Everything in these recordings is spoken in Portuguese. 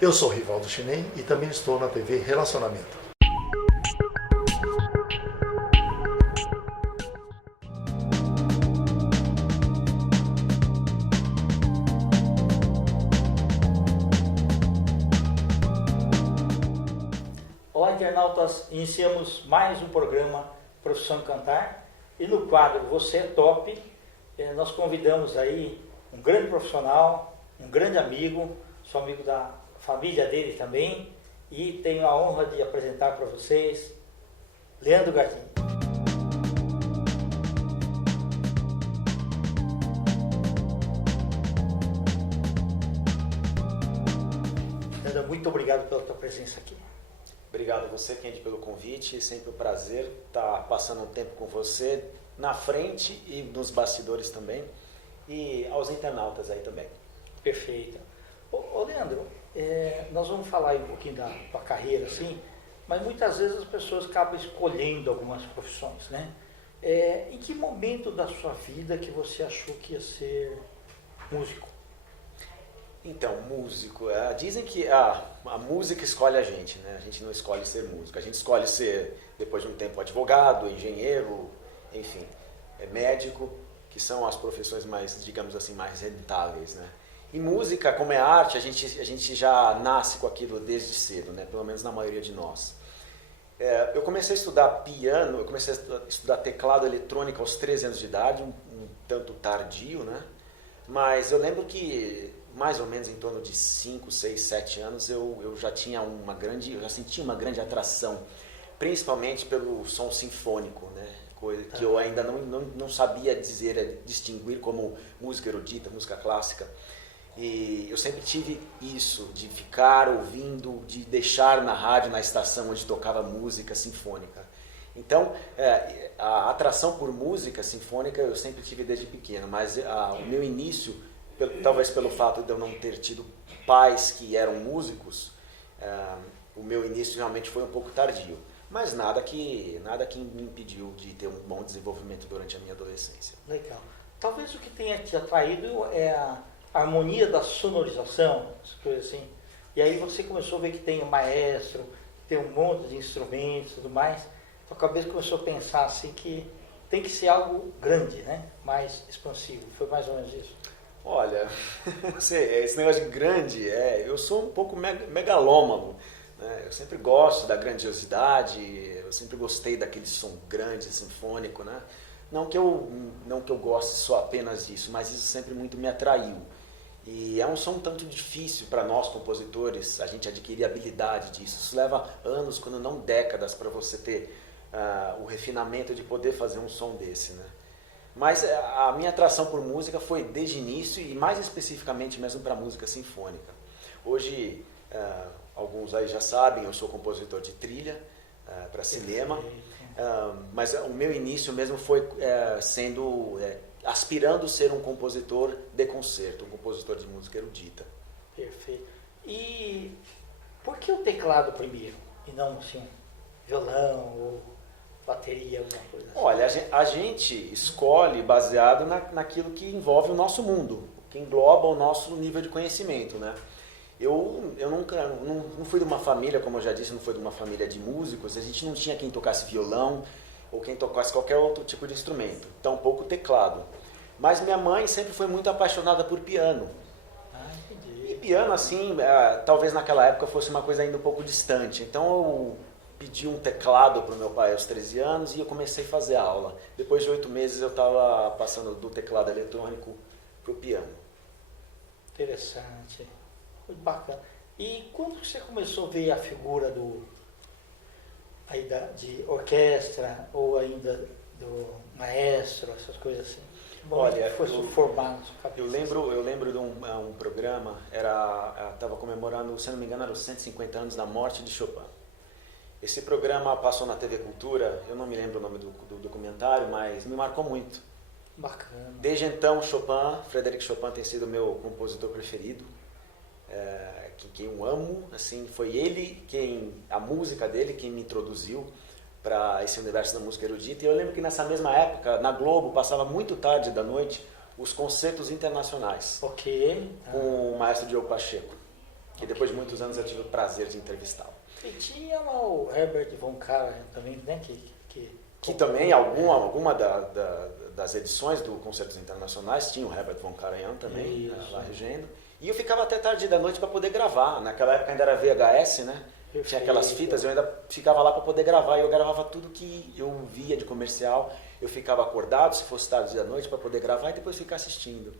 Eu sou Rivaldo Chinem e também estou na TV Relacionamento. Olá, internautas, iniciamos mais um programa Profissão Cantar e no quadro Você é Top, nós convidamos aí um grande profissional, um grande amigo, sou amigo da família dele também e tenho a honra de apresentar para vocês Leandro Gardini. Leandro, muito obrigado pela tua presença aqui. Obrigado a você, Kendi, pelo convite. É sempre um prazer estar passando um tempo com você na frente e nos bastidores também. E aos internautas aí também. Perfeito. Ô Leandro, nós vamos falar aí um pouquinho da tua carreira, assim, mas muitas vezes as pessoas acabam escolhendo algumas profissões, né? Em que momento da sua vida que você achou que ia ser músico? Então, músico. Dizem que a música escolhe a gente, né? A gente não escolhe ser músico. A gente escolhe ser, depois de um tempo, advogado, engenheiro, enfim, médico, que são as profissões mais, digamos assim, mais rentáveis, né? E música, como é arte, a gente já nasce com aquilo desde cedo, né? Pelo menos na maioria de nós. Eu comecei a estudar piano, eu comecei a estudar teclado eletrônico aos 13 anos de idade, um tanto tardio, né? Mas eu lembro que mais ou menos em torno de 5, 6, 7 anos eu já tinha eu já sentia uma grande atração, principalmente pelo som sinfônico, né? Coisa que eu ainda não sabia distinguir como música erudita, música clássica. E eu sempre tive isso, de ficar ouvindo, de deixar na rádio, na estação onde tocava música sinfônica. Então, a atração por música sinfônica eu sempre tive desde pequeno, mas o meu início, talvez pelo fato de eu não ter tido pais que eram músicos, o meu início realmente foi um pouco tardio. Mas nada que me impediu de ter um bom desenvolvimento durante a minha adolescência. Legal. Talvez o que tenha te atraído é a harmonia da sonorização, essas coisas assim. E aí você começou a ver que tem um maestro, tem um monte de instrumentos e tudo mais. A cabeça começou a pensar assim que tem que ser algo grande, né? Mais expansivo. Foi mais ou menos isso? Olha, esse negócio de grande, eu sou um pouco megalômago. Eu sempre gosto da grandiosidade, eu sempre gostei daquele som grande, sinfônico, né? Não que eu goste só apenas disso, mas isso sempre muito me atraiu. E é um som tanto difícil para nós compositores, a gente adquirir habilidade disso. Isso leva anos, quando não décadas, para você ter o refinamento de poder fazer um som desse, né? Mas a minha atração por música foi desde o início e mais especificamente mesmo para música sinfônica. Hoje, alguns aí já sabem, eu sou compositor de trilha para cinema, mas o meu início mesmo foi aspirando ser um compositor de concerto, um compositor de música erudita. Perfeito. E por que o teclado primeiro e não assim, violão ou bateria, alguma coisa assim? Olha, a gente escolhe baseado naquilo que envolve o nosso mundo, que engloba o nosso nível de conhecimento, né? Eu não fui de uma família, como eu já disse, não fui de uma família de músicos, a gente não tinha quem tocasse violão ou quem tocasse qualquer outro tipo de instrumento, tampouco teclado. Mas minha mãe sempre foi muito apaixonada por piano. Entendi. E piano, assim, talvez naquela época fosse uma coisa ainda um pouco distante. Então eu pedi um teclado para o meu pai aos 13 anos e eu comecei a fazer aula. Depois de 8 meses eu estava passando do teclado eletrônico para o piano. Interessante. Muito bacana. E quando você começou a ver a figura de orquestra ou ainda do maestro, essas coisas assim? Olha, foi formado na sua cabeça? Eu lembro de um programa, estava comemorando, se não me engano, era os 150 anos da morte de Chopin. Esse programa passou na TV Cultura, eu não me lembro o nome do documentário, mas me marcou muito. Bacana. Desde então, Frédéric Chopin tem sido o meu compositor preferido, quem eu amo, assim, foi ele a música dele quem me introduziu para esse universo da música erudita. E eu lembro que nessa mesma época, na Globo, passava muito tarde da noite os concertos internacionais Ok. com o maestro Diogo Pacheco. que depois de muitos anos eu tive o prazer de entrevistá-lo. E tinha lá o Herbert von Karajan também, né? Que também, alguma das edições do Concertos Internacionais tinha o Herbert von Karajan também, lá regendo. E eu ficava até tarde da noite para poder gravar. Naquela época ainda era VHS, né? Perfeito. Tinha aquelas fitas, eu ainda ficava lá para poder gravar. E eu gravava tudo que eu via de comercial. Eu ficava acordado, se fosse tarde da noite, para poder gravar e depois ficar assistindo.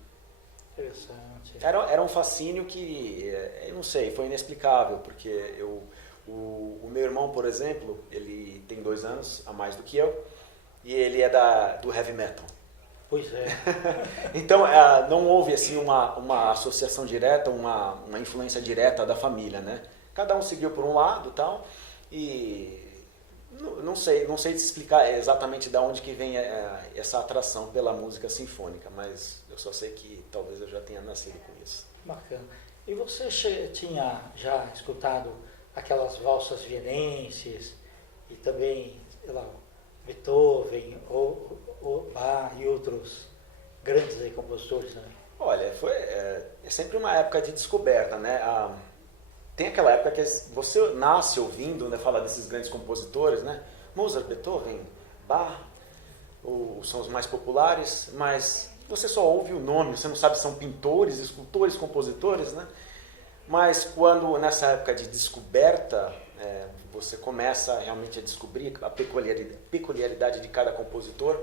Interessante. Era um fascínio que, eu não sei, foi inexplicável, porque o meu irmão, por exemplo, ele tem 2 anos a mais do que eu, e ele é do heavy metal. Pois é. Então, não houve assim uma associação direta, uma influência direta da família, né? Cada um seguiu por um lado, tal, e não sei te explicar exatamente de onde que vem essa atração pela música sinfônica, mas eu só sei que talvez eu já tenha nascido com isso. Bacana. E você tinha já escutado aquelas valsas vienenses e também, sei lá, Beethoven, ou Bach e outros grandes aí, compositores também? Olha, é sempre uma época de descoberta, né? Tem aquela época que você nasce ouvindo, né, falar desses grandes compositores, né? Mozart, Beethoven, Bach, são os mais populares, mas você só ouve o nome, você não sabe se são pintores, escultores, compositores, né? Mas quando, nessa época de descoberta, você começa realmente a descobrir a peculiaridade de cada compositor,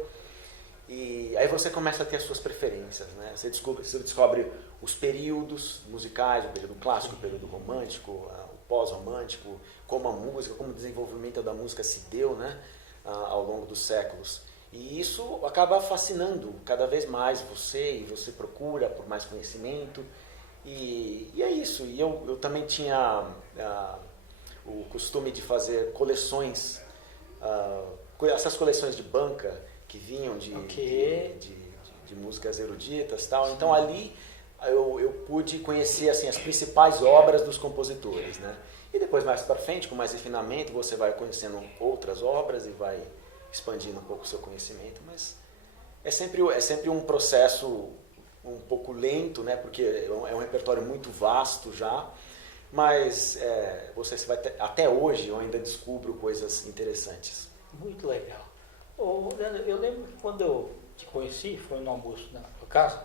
e aí você começa a ter as suas preferências, né? Você descobre os períodos musicais, o período clássico, o período romântico, o pós-romântico, como a música, como o desenvolvimento da música se deu, né, ao longo dos séculos. E isso acaba fascinando cada vez mais você, e você procura por mais conhecimento. E é isso. E eu também tinha o costume de fazer coleções, essas coleções de banca que vinham de músicas eruditas e tal. Sim. Então ali eu pude conhecer assim, as principais obras dos compositores, né? E depois mais para frente, com mais refinamento, você vai conhecendo outras obras e vai expandindo um pouco o seu conhecimento, mas é sempre um processo um pouco lento, né? Porque é um repertório muito vasto já, mas você vai até hoje eu ainda descubro coisas interessantes. Muito legal. Leandro, eu lembro que quando eu te conheci, foi no almoço na tua casa,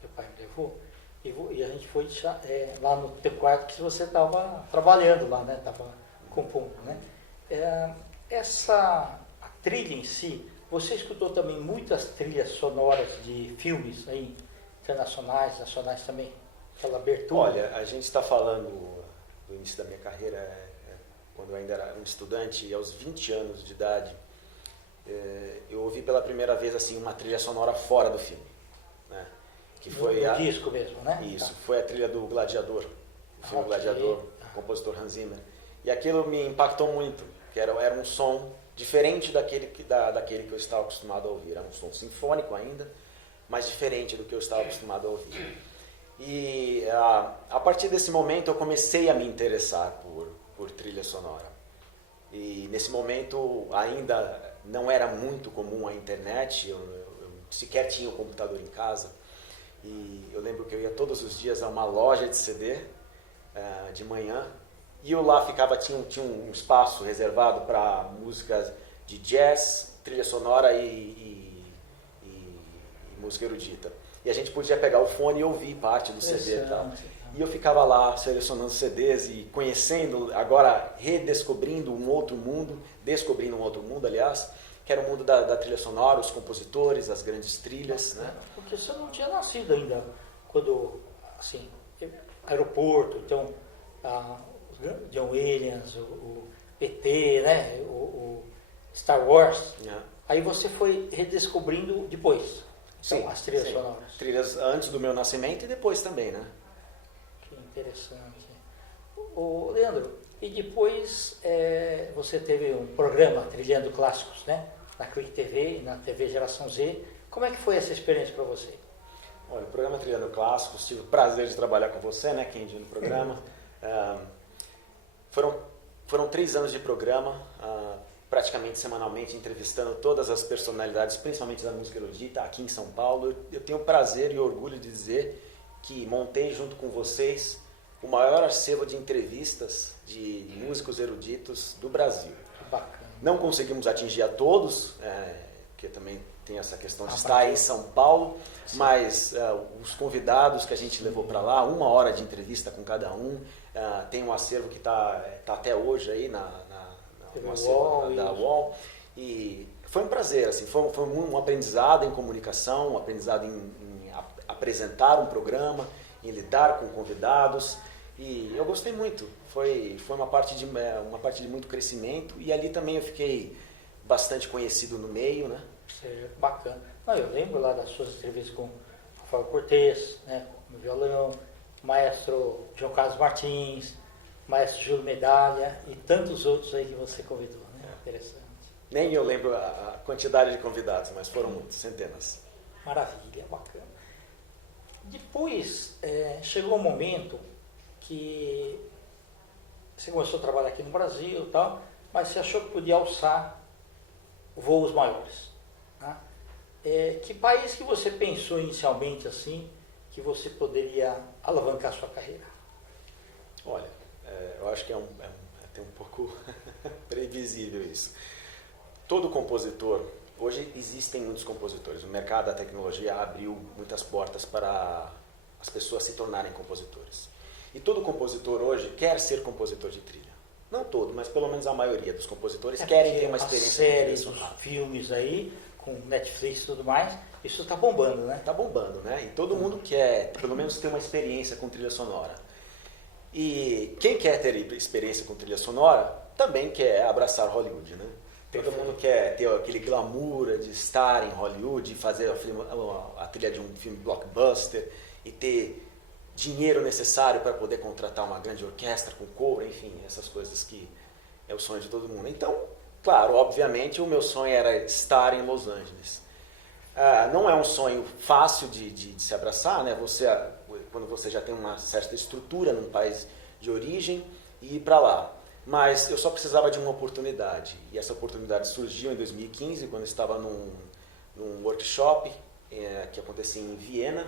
meu pai me levou, e a gente foi lá no teu quarto que você estava trabalhando lá, né? Estava compondo, né? A trilha em si, você escutou também muitas trilhas sonoras de filmes aí, internacionais, nacionais também? Aquela abertura? Olha, a gente está falando do início da minha carreira, quando eu ainda era um estudante, e aos 20 anos de idade, eu ouvi pela primeira vez assim uma trilha sonora fora do filme, né? Que foi no disco mesmo, né? Isso, tá. Foi a trilha do Gladiador, o filme Gladiador, o compositor Hans Zimmer. E aquilo me impactou muito, que era um som diferente daquele que eu estava acostumado a ouvir. Era um som sinfônico ainda, mas diferente do que eu estava acostumado a ouvir. E a partir desse momento eu comecei a me interessar por trilha sonora. E nesse momento ainda não era muito comum a internet, eu sequer tinha um computador em casa. E eu lembro que eu ia todos os dias a uma loja de CD de manhã, e eu lá tinha um espaço reservado para músicas de jazz, trilha sonora e música erudita. E a gente podia pegar o fone e ouvir parte do CD e tal. E eu ficava lá selecionando CDs e conhecendo, agora redescobrindo um outro mundo, descobrindo um outro mundo, aliás, que era o mundo da trilha sonora, os compositores, as grandes trilhas, né? Porque você não tinha nascido ainda quando, assim, aeroporto, então, John Williams, o ET, né? o Star Wars. Aí você foi redescobrindo depois, então, as trilhas sonoras. Trilhas antes do meu nascimento e depois também, né? Que interessante. Leandro, e depois você teve um programa Trilhando Clássicos, né? Na Clique TV e na TV Geração Z. Como é que foi essa experiência para você? Olha, o programa Trilhando Clássicos, tive o prazer de trabalhar com você, né, Kendi, no programa. Foram 3 anos de programa, praticamente semanalmente, entrevistando todas as personalidades, principalmente da música erudita, aqui em São Paulo. Eu tenho o prazer e orgulho de dizer que montei junto com vocês o maior acervo de entrevistas de músicos eruditos do Brasil. Que bacana. Não conseguimos atingir a todos, que também tem essa questão de estar em São Paulo, sim, mas os convidados que a gente levou para lá, 1 hora de entrevista com cada um, tem um acervo que está até hoje aí no acervo da UOL, e foi um prazer, assim, foi um aprendizado em comunicação, um aprendizado em apresentar um programa, em lidar com convidados, e eu gostei muito. Foi uma parte de muito crescimento, e ali também eu fiquei bastante conhecido no meio, né? Bacana. Não, eu lembro lá das suas entrevistas com Rafael Cortez, né, no violão, maestro João Carlos Martins, maestro Júlio Medalha e tantos outros aí que você convidou, né? Interessante. Nem eu lembro a quantidade de convidados, mas foram muitos, centenas. Maravilha, bacana. Depois, chegou um momento que você começou a trabalhar aqui no Brasil e tal, mas você achou que podia alçar voos maiores. Tá? Que país que você pensou inicialmente assim, que você poderia alavancar sua carreira? Olha, eu acho que é até um pouco previsível isso. Todo compositor, hoje existem muitos compositores, o mercado da tecnologia abriu muitas portas para as pessoas se tornarem compositores. E todo compositor hoje quer ser compositor de trilha. Não todo, mas pelo menos a maioria dos compositores querem ter uma experiência. Séries, os filmes aí, com Netflix e tudo mais, isso está bombando, né? Está bombando, né? E todo mundo quer, pelo menos, ter uma experiência com trilha sonora. E quem quer ter experiência com trilha sonora, também quer abraçar Hollywood, né? Todo mundo quer ter aquele glamour de estar em Hollywood, fazer a trilha de um filme blockbuster e ter dinheiro necessário para poder contratar uma grande orquestra com coro, enfim, essas coisas que é o sonho de todo mundo. Então, claro, obviamente o meu sonho era estar em Los Angeles. Não é um sonho fácil de se abraçar, né? Quando você já tem uma certa estrutura num país de origem, e ir para lá. Mas eu só precisava de uma oportunidade, e essa oportunidade surgiu em 2015, quando eu estava num workshop que acontecia em Viena,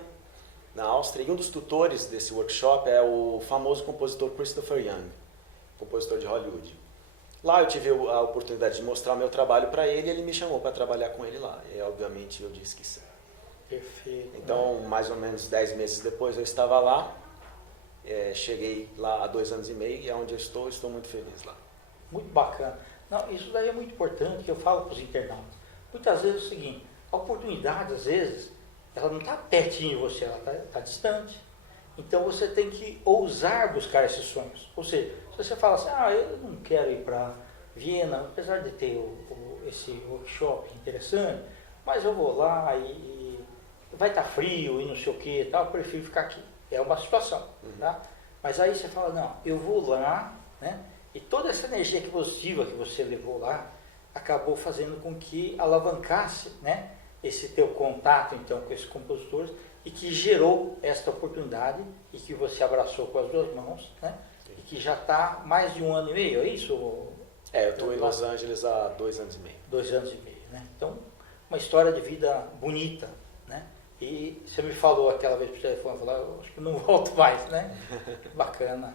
na Áustria, e um dos tutores desse workshop é o famoso compositor Christopher Young, compositor de Hollywood. Lá eu tive a oportunidade de mostrar o meu trabalho para ele, e ele me chamou para trabalhar com ele lá, e obviamente eu disse que sim. Perfeito. Então, mais ou menos 10 meses depois eu estava lá, cheguei lá há 2 anos e meio, e é onde eu estou muito feliz lá. Muito bacana. Não, isso daí é muito importante, que eu falo para os internautas. Muitas vezes é o seguinte, a oportunidade, às vezes, ela não está pertinho de você, ela está distante. Então você tem que ousar buscar esses sonhos. Ou seja, se você fala assim, eu não quero ir para Viena, apesar de ter esse workshop interessante, mas eu vou lá e vai estar frio e não sei o que e tal, eu prefiro ficar aqui. É uma situação, tá? Mas aí você fala, não, eu vou lá, né? E toda essa energia positiva que você levou lá, acabou fazendo com que alavancasse, né, esse teu contato, então, com esses compositores, e que gerou esta oportunidade, e que você abraçou com as 2 mãos, né? E que já está mais de 1 ano e meio, é isso? Eu estou em Los Angeles há 2 anos e meio. 2 anos e meio, né? Então, uma história de vida bonita, né? E você me falou aquela vez por telefone, eu acho que não volto mais, né? Bacana.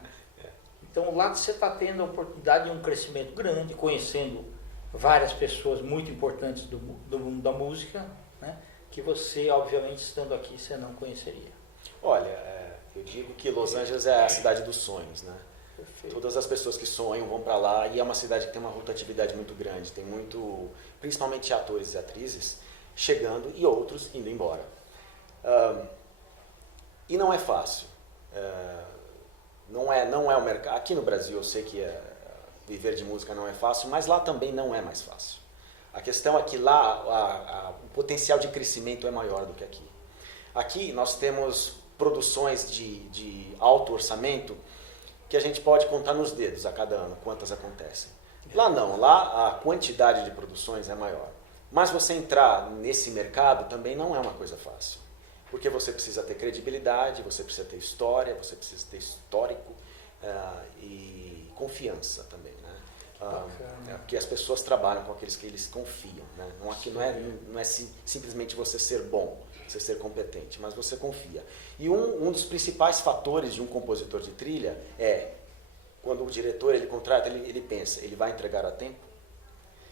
Então, lá você está tendo a oportunidade de um crescimento grande, conhecendo várias pessoas muito importantes do mundo da música, né? Que você, obviamente, estando aqui, você não conheceria. Olha, eu digo que Los Angeles é a cidade dos sonhos, né? Perfeito. Todas as pessoas que sonham vão para lá, e é uma cidade que tem uma rotatividade muito grande, tem muito, principalmente atores e atrizes, chegando e outros indo embora. E não é fácil. Não é o mercado. Aqui no Brasil eu sei que viver de música não é fácil, mas lá também não é mais fácil. A questão é que lá o potencial de crescimento é maior do que aqui. Aqui nós temos produções de alto orçamento que a gente pode contar nos dedos a cada ano, quantas acontecem. Lá não, lá a quantidade de produções é maior. Mas você entrar nesse mercado também não é uma coisa fácil. Porque você precisa ter credibilidade, você precisa ter história, você precisa ter histórico e confiança também, né? Porque as pessoas trabalham com aqueles que eles confiam, né? Aqui não é simplesmente você ser bom, você ser competente, mas você confia. E um dos principais fatores de um compositor de trilha é, quando o diretor ele contrata, ele pensa, ele vai entregar a tempo?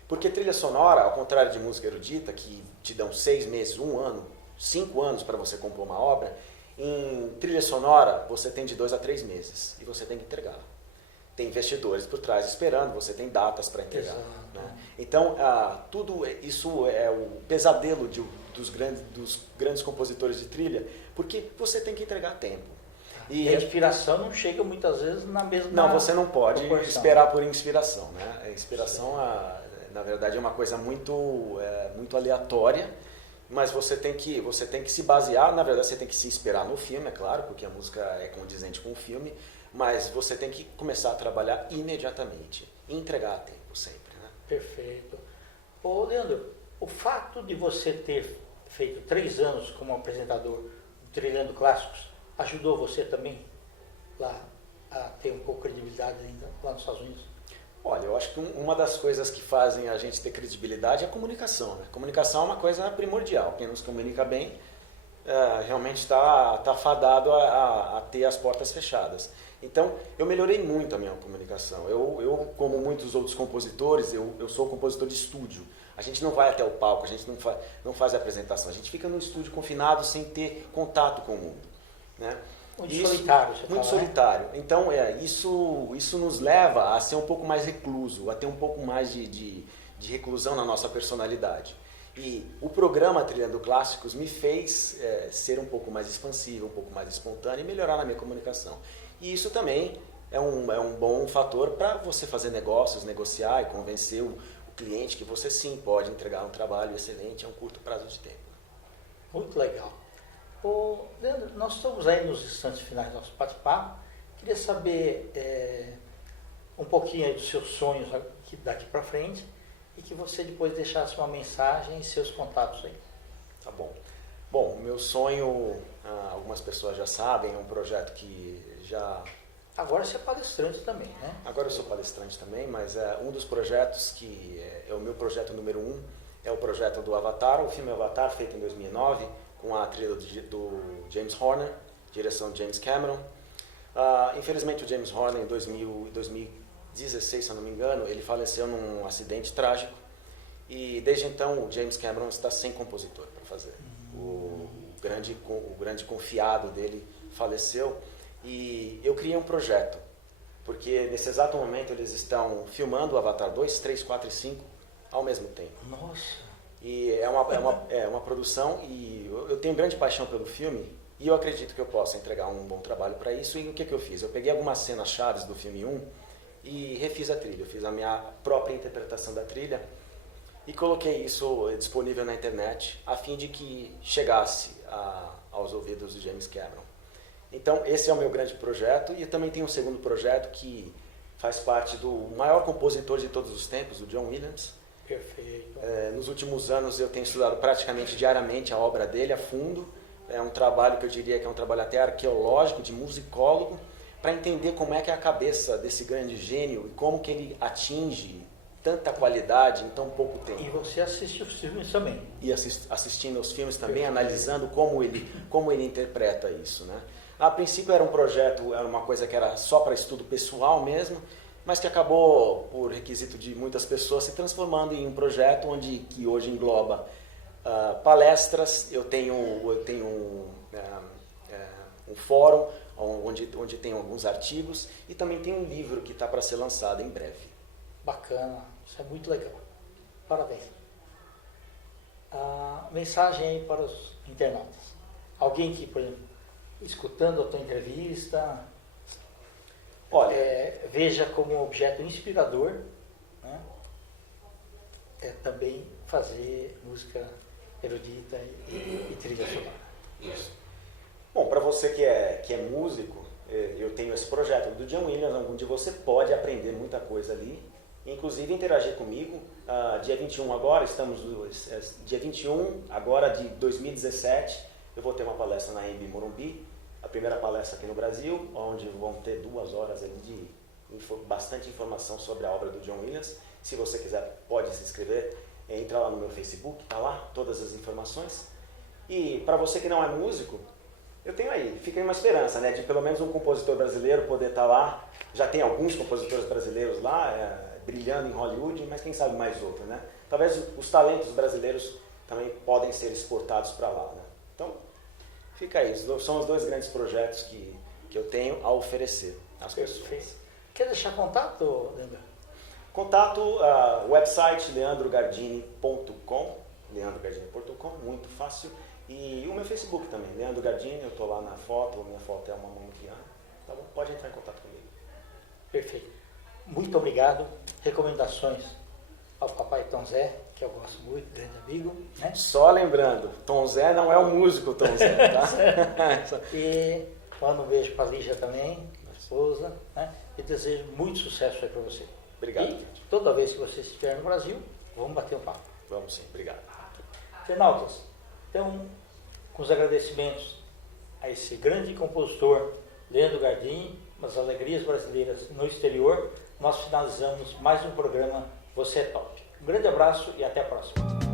Porque trilha sonora, ao contrário de música erudita, que te dão 6 meses, 1 ano, 5 anos para você compor uma obra, em trilha sonora você tem de 2 a 3 meses e você tem que entregar. Tem investidores por trás esperando, você tem datas para entregar. Né? Então, tudo isso é o pesadelo dos grandes compositores de trilha, porque você tem que entregar a tempo. E a inspiração não chega muitas vezes na mesma Não, você não pode proporção. esperar por inspiração. Né? A inspiração, na verdade, é uma coisa muito aleatória, mas você tem que se basear, na verdade, você tem que se inspirar no filme, é claro, porque a música é condizente com o filme, mas você tem que começar a trabalhar imediatamente e entregar a tempo sempre. Né? Perfeito. Ô, Leandro, o fato de você ter feito 3 anos como apresentador do Trilhando Clássicos ajudou você também lá a ter um pouco de credibilidade ainda lá nos Estados Unidos? Olha, eu acho que uma das coisas que fazem a gente ter credibilidade é a comunicação. Né? Comunicação é uma coisa primordial. Quem nos comunica bem realmente está fadado a ter as portas fechadas. Então, eu melhorei muito a minha comunicação. Eu como muitos outros compositores, eu sou compositor de estúdio. A gente não vai até o palco, a gente não faz a apresentação. A gente fica no estúdio confinado sem ter contato com o mundo. Né? Muito solitário, você muito fala, solitário. Né? Então, isso nos leva a ser um pouco mais recluso, a ter um pouco mais de reclusão na nossa personalidade. E o programa Trilhando Clássicos me fez ser um pouco mais expansivo, um pouco mais espontâneo e melhorar na minha comunicação. E isso também é um bom fator para você fazer negócios, negociar e convencer o cliente que você sim pode entregar um trabalho excelente a um curto prazo de tempo. Muito legal. Ô, Leandro, nós estamos aí nos instantes finais do nosso bate-papo. Queria saber um pouquinho aí dos seus sonhos daqui para frente e que você depois deixasse uma mensagem e seus contatos aí. Tá bom. Bom, o meu sonho, algumas pessoas já sabem, é um projeto que já... Agora você é palestrante também, né? Agora eu sou palestrante também, mas um dos projetos que é o meu projeto número 1 é o projeto do Avatar, o filme Avatar, feito em 2009, com a trilha do James Horner, direção de James Cameron. Infelizmente o James Horner, em 2016, se eu não me engano, ele faleceu num acidente trágico e desde então o James Cameron está sem compositor para fazer. O grande confiado dele faleceu e eu criei um projeto, porque nesse exato momento eles estão filmando o Avatar 2, 3, 4 e 5 ao mesmo tempo. Nossa! E é uma produção e eu tenho grande paixão pelo filme e eu acredito que eu possa entregar um bom trabalho para isso. E o que eu fiz? Eu peguei algumas cenas chaves do filme 1 e refiz a trilha. Eu fiz a minha própria interpretação da trilha e coloquei isso disponível na internet a fim de que chegasse aos ouvidos do James Cameron. Então esse é o meu grande projeto e eu também tenho um segundo projeto que faz parte do maior compositor de todos os tempos, o John Williams. Perfeito. Nos últimos anos eu tenho estudado praticamente diariamente a obra dele a fundo. É um trabalho que eu diria que é um trabalho até arqueológico, de musicólogo, para entender como é que é a cabeça desse grande gênio e como que ele atinge tanta qualidade em tão pouco tempo. E você assiste os filmes também. E assistindo aos filmes também, analisando como ele interpreta isso. Né? A princípio era um projeto, era uma coisa que era só para estudo pessoal mesmo, mas que acabou, por requisito de muitas pessoas, se transformando em um projeto que hoje engloba palestras. Eu tenho um fórum onde tem alguns artigos e também tem um livro que está para ser lançado em breve. Bacana, isso é muito legal. Parabéns. A mensagem aí para os internautas. Alguém que, por exemplo, escutando a tua entrevista, veja como um objeto inspirador, né? Também fazer música erudita e trilha sonora. Isso. Bom, para você que é músico, eu tenho esse projeto do John Williams, onde você pode aprender muita coisa ali, inclusive interagir comigo. Dia 21 agora, dia 21 agora de 2017, eu vou ter uma palestra na EMB Morumbi, a primeira palestra aqui no Brasil, onde vão ter 2 horas ali de bastante informação sobre a obra do John Williams. Se você quiser, pode se inscrever, entra lá no meu Facebook, tá lá todas as informações. E para você que não é músico, eu tenho aí, fica aí uma esperança, né, de pelo menos um compositor brasileiro poder estar lá. Já tem alguns compositores brasileiros lá, brilhando em Hollywood, mas quem sabe mais outro, né? Talvez os talentos brasileiros também podem ser exportados para lá, né? Então, fica aí. São os dois grandes projetos que eu tenho a oferecer às pessoas. Quer deixar contato, Leandro? Contato, website leandrogardini.com, muito fácil. E o meu Facebook também, Leandro Gardini, eu estou lá na foto, minha foto é uma mão piano, tá bom? Pode entrar em contato comigo. Perfeito. Muito obrigado. Recomendações ao papai Tom Zé, que eu gosto muito, grande amigo, né? Só lembrando, Tom Zé não é o músico Tom Zé, tá? E mando um beijo para a Lígia também, minha esposa, né? E desejo muito sucesso aí para você. Obrigado. E toda vez que você estiver no Brasil, vamos bater um papo. Vamos sim, obrigado. Internautas, então, com os agradecimentos a esse grande compositor, Leandro Gardini, as alegrias brasileiras no exterior, nós finalizamos mais um programa Você é Top. Um grande abraço e até a próxima.